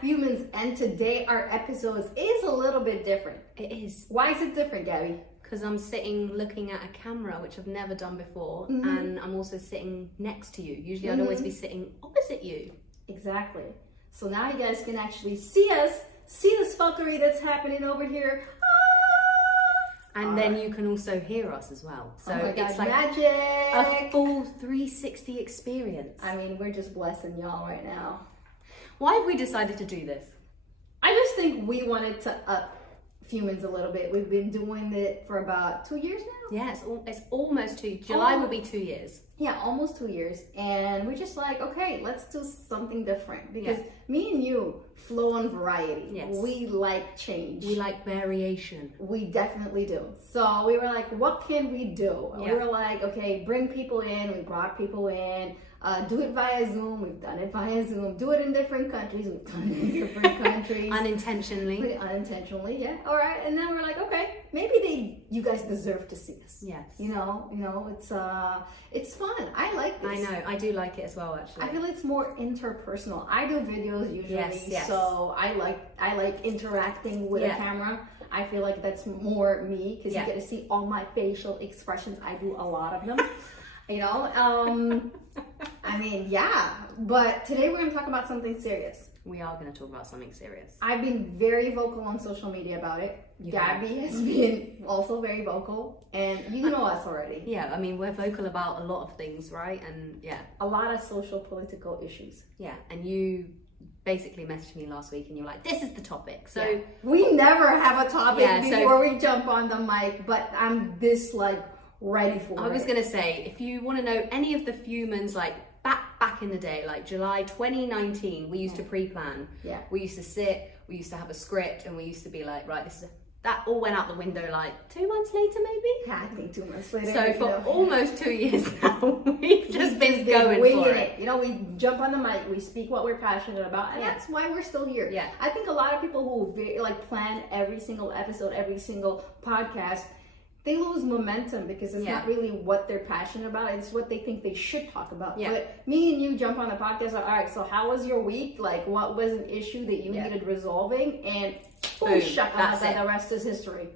at Fumans, and today our episode is a little bit different. It is. Why is it different, Gabby? Because I'm sitting looking at a camera, which I've never done before, and I'm also sitting next to you. Usually I'd always be sitting opposite you. Exactly. So now you guys can actually see us, see this fuckery that's happening over here. And then you can also hear us as well. So it's like magic. a full 360 experience. I mean, we're just blessing y'all right now. Why have we decided to do this? I just think we wanted to up Fumans a little bit. We've been doing it for about 2 years now. Yeah, it's almost 2. July will be 2 years. Yeah, almost 2 years. And we're just like, okay, let's do something different. Because me and you flow on variety. Yes. We like change. We like variation. We definitely do. So we were like, what can we do? And we were like, okay, bring people in. We brought people in. Do it via Zoom. We've done it via Zoom. Do it in different countries. We've done it in different countries. Unintentionally. Unintentionally, yeah. All right. And then we're like, okay, maybe you guys deserve to see us. Yes. You know, it's fun. I like this. I know. I do like it as well, actually. I feel it's more interpersonal. I do videos usually, so I like interacting with a camera. I feel like that's more me because you get to see all my facial expressions. I do a lot of them. You know, I mean, yeah, but today we're going to talk about something serious. We are going to talk about something serious. I've been very vocal on social media about it. Gabby has been also very vocal, and you know us already. Yeah, I mean, we're vocal about a lot of things, right? And a lot of social political issues. Yeah, and you basically messaged me last week and you were like, this is the topic. So we never have a topic before we jump on the mic, but I'm this ready for it. I was gonna say, if you want to know any of the Fumans, back in the day, like July 2019, we used to pre-plan. Yeah. We used to sit, we used to have a script, and we used to be like, right, that all went out the window 2 months later, maybe? Yeah, I think 2 months later. So for almost 2 years now, we've just been going winging for it. You know, we jump on the mic, we speak what we're passionate about, and that's why we're still here. Yeah. I think a lot of people who plan every single episode, every single podcast, they lose momentum because it's not really what they're passionate about. It's what they think they should talk about. Yeah. But me and you jump on a podcast, all right, so how was your week? What was an issue that you needed resolving? And boom, shakalaka, the rest is history.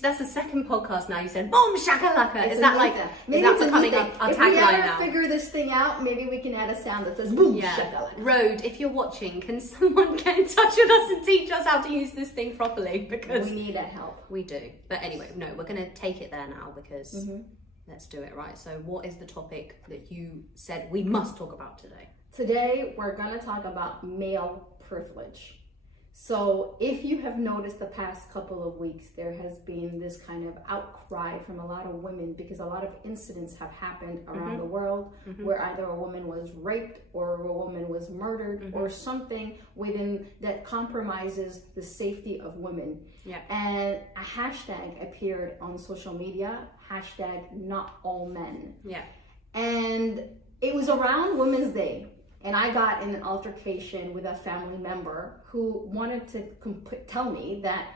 That's the second podcast now. You said boom shakalaka. Is that becoming a tagline now? If we ever figure this thing out, maybe we can add a sound that says boom shakalaka. Road, if you're watching, can someone get in touch with us and teach us how to use this thing properly? Because we need that help. We do. But anyway, no, we're going to take it there now because let's do it, right? So what is the topic that you said we must talk about today? Today, we're going to talk about male privilege. So if you have noticed the past couple of weeks, there has been this kind of outcry from a lot of women because a lot of incidents have happened around the world where either a woman was raped or a woman was murdered or something within that compromises the safety of women. Yeah. And a hashtag appeared on social media, hashtag not all men. Yeah. And it was around Women's Day. And I got in an altercation with a family member who wanted to tell me that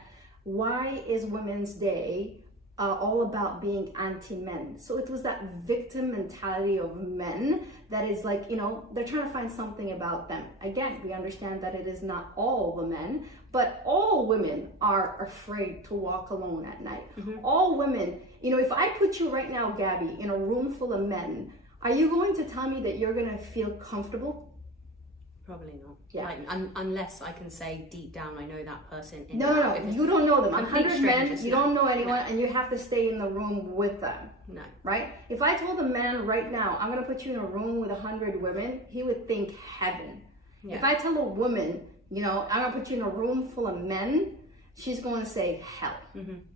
why is Women's Day all about being anti-men? So it was that victim mentality of men that is they're trying to find something about them. Again, we understand that it is not all the men, but all women are afraid to walk alone at night. All women, if I put you right now, Gabby, in a room full of men, are you going to tell me that you're going to feel comfortable? Probably not. Yeah. Unless I can say deep down I know that person. No. You don't know them. 100 men, you don't know anyone, and you have to stay in the room with them. No. Right? If I told a man right now, I'm going to put you in a room with 100 women, he would think heaven. Yeah. If I tell a woman, I'm going to put you in a room full of men, she's going to say hell.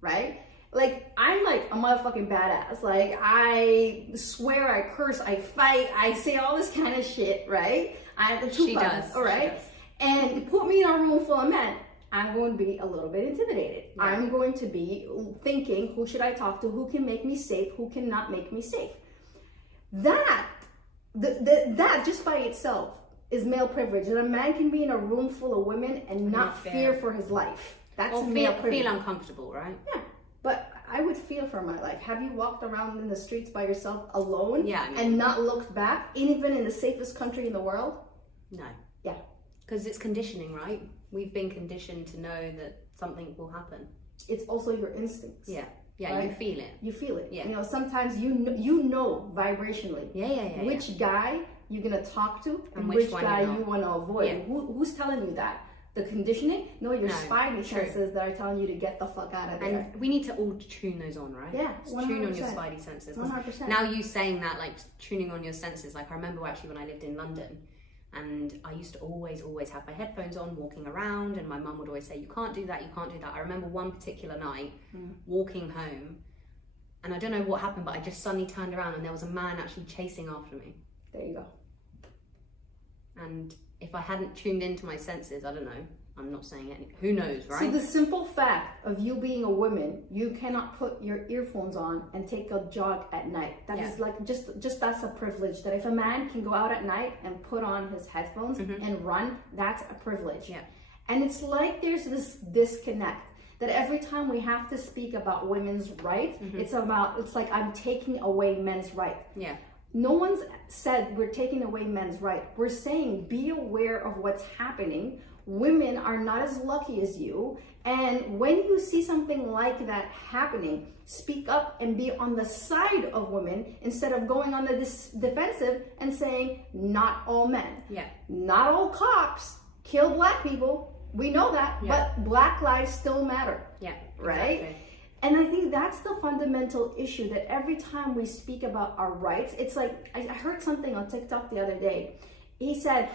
Right? I'm a motherfucking badass. I swear, I curse, I fight, I say all this kind of shit, right? I have the two buttons, all right? And put me in a room full of men, I'm going to be a little bit intimidated. Yeah. I'm going to be thinking, who should I talk to? Who can make me safe? Who cannot make me safe? That just by itself is male privilege. That a man can be in a room full of women and not fear for his life. That's male privilege. Feel uncomfortable, right? Yeah. But I would feel for my life. Have you walked around in the streets by yourself alone and not looked back, even in the safest country in the world? No. Yeah. Because it's conditioning, right? We've been conditioned to know that something will happen. It's also your instincts. Yeah. Yeah, right? you feel it. You feel it. Yeah. You know, sometimes you know vibrationally. Yeah. Which guy you're gonna talk to and which guy you want to avoid. Yeah. Who's telling you that? The conditioning? No, your spidey senses that are telling you to get the fuck out of there. And we need to all tune those on, right? Yeah, 100%. Tune on your spidey senses. 100%. Now you saying that, like tuning on your senses, like I remember actually when I lived in London, and I used to always have my headphones on walking around, and my mum would always say, you can't do that, you can't do that. I remember one particular night walking home, and I don't know what happened, but I just suddenly turned around and there was a man actually chasing after me. There you go. And if I hadn't tuned into my senses, I don't know, I'm not saying anything, who knows, right? So the simple fact of you being a woman, you cannot put your earphones on and take a jog at night. That is like, just that's a privilege. That if a man can go out at night and put on his headphones and run, that's a privilege. Yeah. And it's like there's this disconnect that every time we have to speak about women's rights, it's like I'm taking away men's rights. Yeah. No one's said we're taking away men's right. We're saying be aware of what's happening. Women are not as lucky as you. And when you see something like that happening, speak up and be on the side of women instead of going on the defensive and saying, not all men. Yeah. Not all cops kill black people. We know that, but black lives still matter. Yeah. Right? Exactly. And I think that's the fundamental issue, that every time we speak about our rights, it's like, I heard something on TikTok the other day. He said,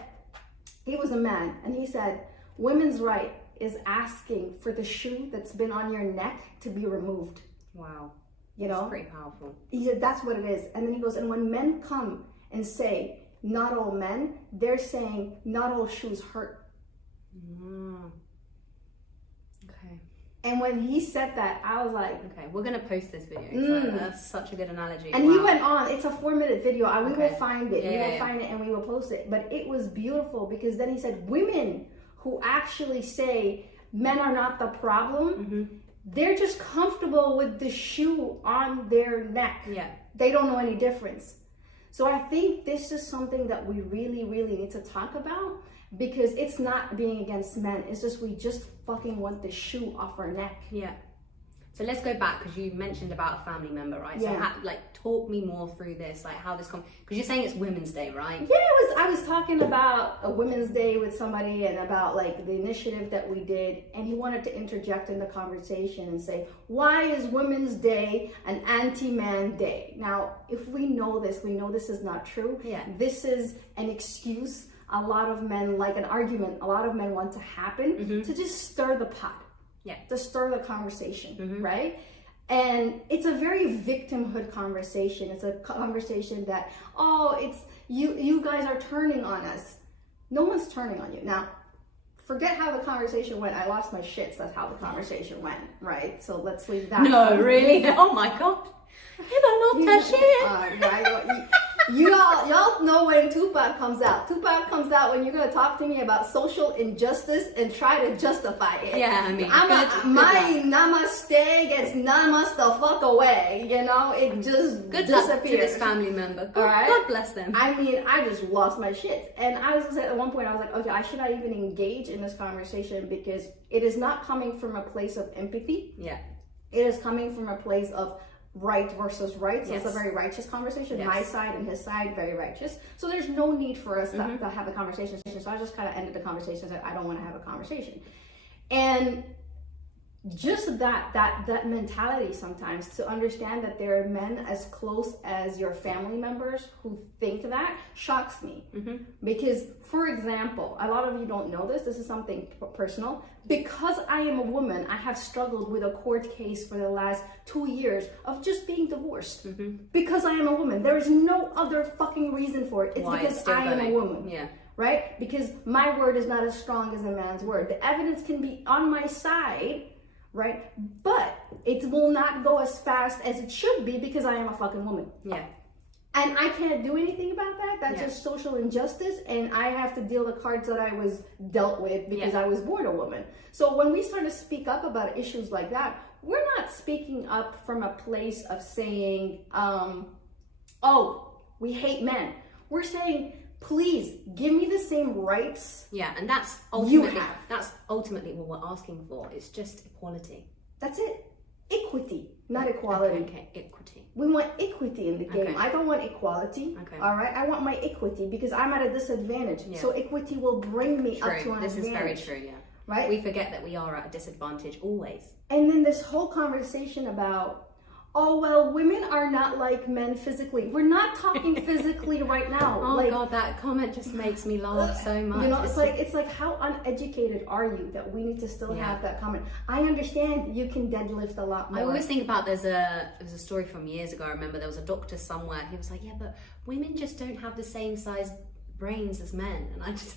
he was a man, and he said, women's right is asking for the shoe that's been on your neck to be removed. Wow. You know? That's pretty powerful. He said, that's what it is. And then he goes, and when men come and say, not all men, they're saying, not all shoes hurt. Okay. And when he said that, I was like, okay, we're going to post this video. That's such a good analogy. And he went on, it's a 4-minute video. We will find it. Yeah, we will find it and we will post it. But it was beautiful because then he said, women who actually say men are not the problem, they're just comfortable with the shoe on their neck. Yeah. They don't know any difference. So I think this is something that we really, really need to talk about, because it's not being against men. It's just we just fucking want the shoe off our neck. Yeah. So let's go back, because you mentioned about a family member, right? So talk me more through this, like how this because you're saying it's Women's Day, right? Yeah, I was talking about a Women's Day with somebody and about like the initiative that we did, and he wanted to interject in the conversation and say, why is Women's Day an anti-man day? Now, if we know this is not true. Yeah. This is an excuse a lot of men, like an argument a lot of men want to happen to just stir the pot. Yeah. To stir the conversation, right? And it's a very victimhood conversation. It's a conversation that, it's you guys are turning on us. No one's turning on you. Now, forget how the conversation went. I lost my shits. That's how the conversation went, right? So let's leave that. No, really? Oh my God. Hiba lost her shit. Y'all know when Tupac comes out. Tupac comes out when you're gonna talk to me about social injustice and try to justify it. Yeah, I mean, my namaste gets namaste the fuck away. You know, it just good disappears. luck to this family member. God bless them. I mean, I just lost my shit, and I was at one point I was like, okay, I should not even engage in this conversation because it is not coming from a place of empathy. Yeah, it is coming from a place of right versus right. So it's a very righteous conversation. My side and his side, very righteous. So there's no need for us to have a conversation. So I just kind of ended the conversation and said, I don't want to have a conversation. And just that mentality sometimes, to understand that there are men as close as your family members who think that, shocks me. Because, for example, a lot of you don't know this is something personal. Because I am a woman, I have struggled with a court case for the last 2 years of just being divorced. Because I am a woman. There is no other fucking reason for it. It's because I am a woman. Yeah. Right? Because my word is not as strong as a man's word. The evidence can be on my side, right? But it will not go as fast as it should be because I am a fucking woman. Yeah. And I can't do anything about that. That's just social injustice. And I have to deal the cards that I was dealt with because I was born a woman. So when we start to speak up about issues like that, we're not speaking up from a place of saying, we hate men. We're saying, please give me the same rights. Yeah, and that's ultimately what we're asking for. It's just equality. That's it. Equity, not equality. Okay, equity. We want equity in the game. Okay. I don't want equality. Okay. All right. I want my equity because I'm at a disadvantage. Yeah. So equity will bring me True. up to an This advantage. is very true. Yeah. Right. We forget that we are at a disadvantage always. And then this whole conversation about, oh, well, women are not like men physically. We're not talking physically right now. Oh like, God, that comment just makes me laugh so much. You know, it's like how uneducated are you that we need to still have that comment? I understand you can deadlift a lot more. I always think about there's a story from years ago. I remember there was a doctor somewhere. He was like, yeah, but women just don't have the same size brains as men. And I just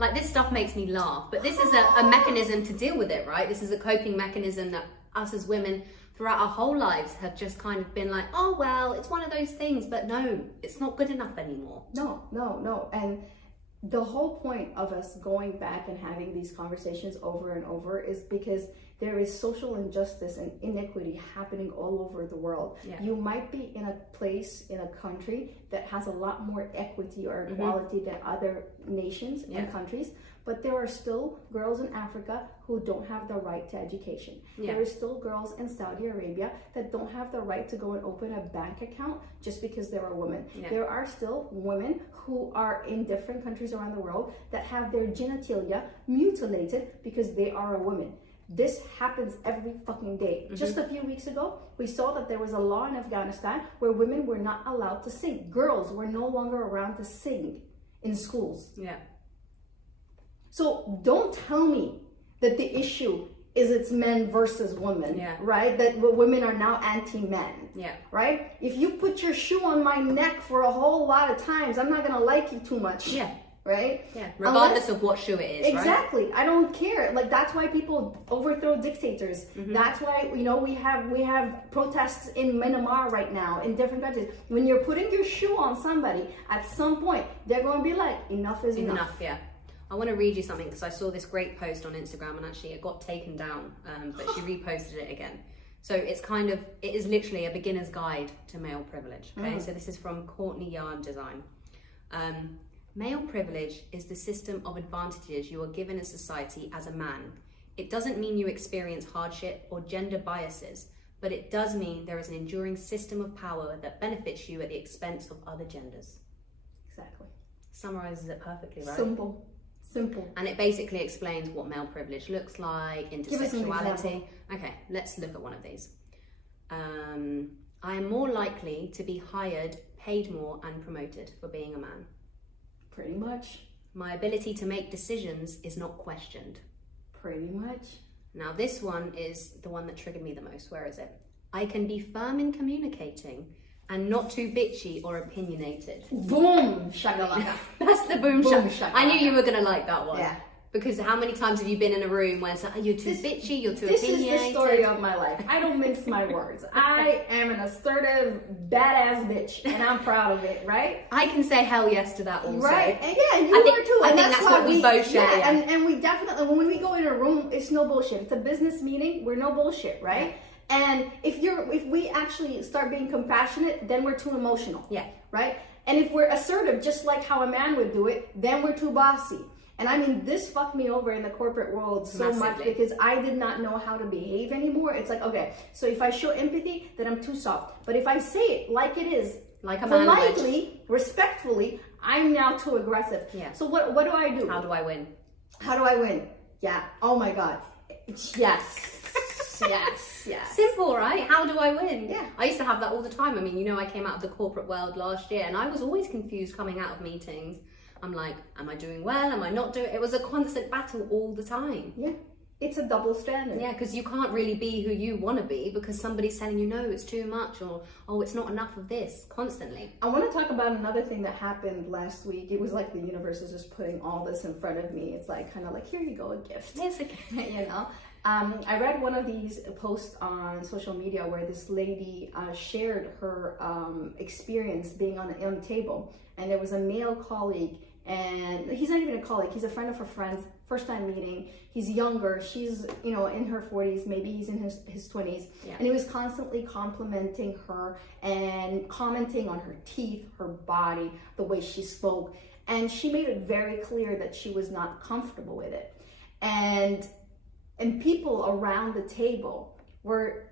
like, this stuff makes me laugh. But this is a mechanism to deal with it, right? This is a coping mechanism that us as women throughout our whole lives have just kind of been like, oh, well, it's one of those things, but no, it's not good enough anymore. No. And the whole point of us going back and having these conversations over and over is because there is social injustice and inequity happening all over the world. Yeah. You might be in a place, in a country that has a lot more equity or equality than other nations and countries, but there are still girls in Africa who don't have the right to education. Yeah. There are still girls in Saudi Arabia that don't have the right to go and open a bank account just because they're a woman. Yeah. There are still women who are in different countries around the world that have their genitalia mutilated because they are a woman. This happens every fucking day. Just a few weeks ago, we saw that there was a law in Afghanistan where women were not allowed to sing. Girls were no longer around to sing in schools. Yeah. So don't tell me that the issue is it's men versus women, right? That women are now anti-men, right? If you put your shoe on my neck for a whole lot of times, I'm not gonna like you too much. Yeah. Right? Yeah. Regardless of what shoe it is. Exactly. Right? I don't care. Like, that's why people overthrow dictators. That's why, you know, we have protests in Myanmar right now in different countries. When you're putting your shoe on somebody, at some point they're going to be like, enough is enough. Yeah. I want to read you something because I saw this great post on Instagram and actually it got taken down, but she reposted it again. So it is literally a beginner's guide to male privilege. Okay, so this is from Courtney Yard Design. Male privilege is the system of advantages you are given in society as a man. It doesn't mean you experience hardship or gender biases, but it does mean there is an enduring system of power that benefits you at the expense of other genders. Exactly. Summarizes it perfectly, right? Simple. And it basically explains what male privilege looks like, intersexuality. Okay, let's look at one of these. I am more likely to be hired, paid more, and promoted for being a man. Pretty much. My ability to make decisions is not questioned. Pretty much. Now this one is the one that triggered me the most. Where is it? I can be firm in communicating and not too bitchy or opinionated. Boom shakalaka. That's the boom shakalaka. I knew you were gonna like that one. Yeah. Because how many times have you been in a room where it's like, oh, you're too bitchy, you're too opinionated? This is the story of my life. I don't mince my words. I am an assertive, badass bitch, and I'm proud of it, right? I can say hell yes to that also. Right, and yeah, you are too. I think that's what we both share. Yeah, and we definitely, when we go in a room, it's no bullshit. It's a business meeting, we're no bullshit, right? And if we actually start being compassionate, then we're too emotional. Yeah. Right? And if we're assertive, just like how a man would do it, then we're too bossy. And I mean, this fucked me over in the corporate world so much because I did not know how to behave anymore. It's like, okay, so if I show empathy, then I'm too soft. But if I say it like it is, like a man politely, respectfully, I'm now too aggressive. Yeah. So what do I do? How do I win? How do I win? Yeah. Oh my God. Yes. Yes. Simple, right? How do I win? Yeah. I used to have that all the time. I mean, you know, I came out of the corporate world last year and I was always confused coming out of meetings. I'm like, am I doing well? Am I not doing? It was a constant battle all the time. Yeah. It's a double standard. Yeah, because you can't really be who you want to be because somebody's telling you, no, it's too much, or, oh, it's not enough of this, constantly. I want to talk about another thing that happened last week. It was like the universe is just putting all this in front of me. It's like, kind of like, here you go, a gift. Yes, a gift. You know? I read one of these posts on social media where this lady shared her experience being on the table, and there was a male colleague, and he's not even a colleague, he's a friend of a friend's first time meeting. He's younger. She's, you know, in her 40s. Maybe he's in his 20s. Yeah. And he was constantly complimenting her and commenting on her teeth, her body, the way she spoke. And she made it very clear that she was not comfortable with it. And people around the table were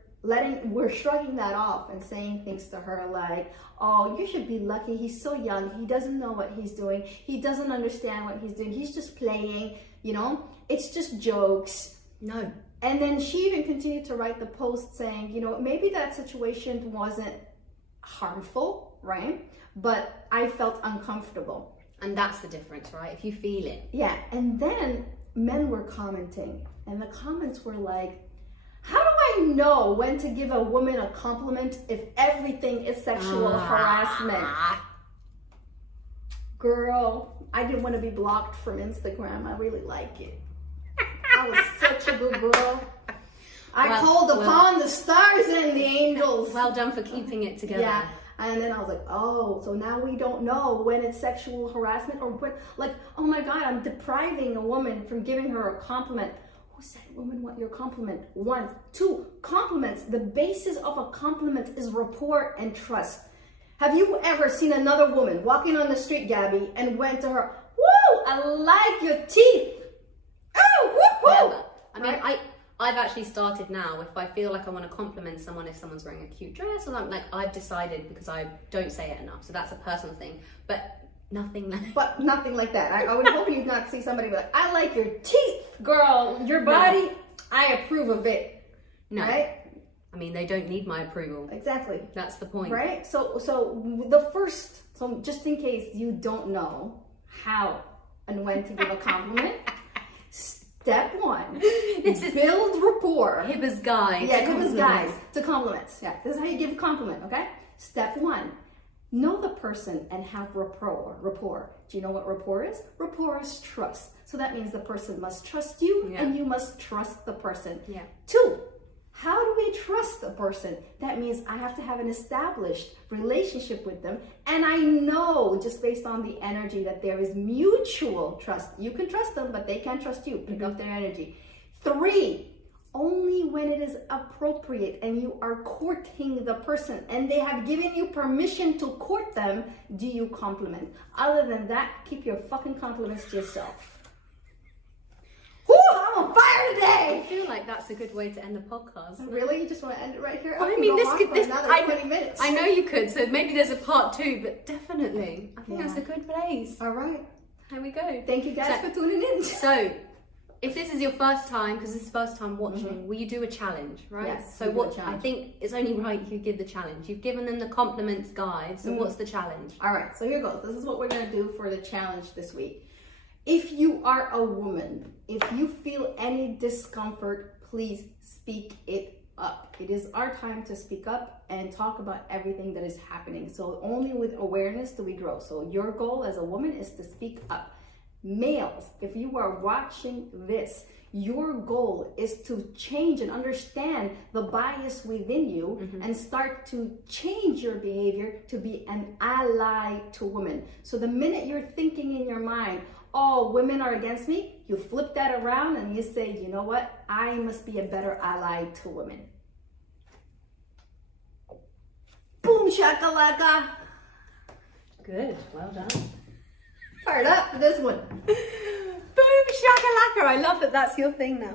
shrugging that off and saying things to her like, oh, you should be lucky. He's so young. He doesn't know what he's doing. He doesn't understand what he's doing. He's just playing, you know, it's just jokes. No. And then she even continued to write the post saying, you know, maybe that situation wasn't harmful, right? But I felt uncomfortable. And that's the difference, right? If you feel it. Yeah. And then men were commenting, and the comments were like, how do I know when to give a woman a compliment if everything is sexual harassment? Girl, I didn't want to be blocked from Instagram. I really like it. I was such a good girl. I called upon the stars and the angels. Well done for keeping it together. Yeah. And then I was like, oh, so now we don't know when it's sexual harassment or when, like, oh my God, I'm depriving a woman from giving her a compliment. Who said women want your compliment? 1, 2, compliments. The basis of a compliment is rapport and trust. Have you ever seen another woman walking on the street, Gabby, and went to her, woo, I like your teeth. Oh, woo, woo. Never. I mean, right? I've actually started now, if I feel like I want to compliment someone, if someone's wearing a cute dress or something, like I've decided, because I don't say it enough, so that's a personal thing, but nothing like that. I would hope you'd not see somebody be like, I like your teeth, girl, your body, I approve of it. No. Right? I mean, they don't need my approval. Exactly. That's the point. Right? So just in case you don't know how and when to give a compliment, Step 1, build rapport. Hiba's guide. Yeah, Hiba's guide to compliments. Yeah, this is how you give a compliment, okay? Step 1, know the person and have rapport. Do you know what rapport is? Rapport is trust. So that means the person must trust you and you must trust the person. Yeah. 2, how do we trust a person? That means I have to have an established relationship with them. And I know just based on the energy that there is mutual trust. You can trust them, but they can't trust you. Pick up their energy. 3, only when it is appropriate and you are courting the person and they have given you permission to court them, do you compliment. Other than that, keep your fucking compliments to yourself. I'm on fire today. I feel like that's a good way to end the podcast. Really? You just want to end it right here? I mean, another 20 minutes. I know you could, so maybe there's a part 2, but definitely, I think that's a good place. All right. There we go. Thank you guys for tuning in. So, if this is your first time, because this is first time watching, will you do a challenge, right? Yes. So I think it's only right you give the challenge. You've given them the compliments guide, so what's the challenge? All right, so here goes. This is what we're going to do for the challenge this week. If you are a woman, if you feel any discomfort, please speak it up. It is our time to speak up and talk about everything that is happening. So only with awareness do we grow. So your goal as a woman is to speak up. Males, if you are watching this, your goal is to change and understand the bias within you and start to change your behavior to be an ally to women. So the minute you're thinking in your mind, oh, women are against me, you flip that around and you say, you know what? I must be a better ally to women. Boom shakalaka. Good, well done. Fired up for this one. Boom shakalaka. I love that that's your thing now.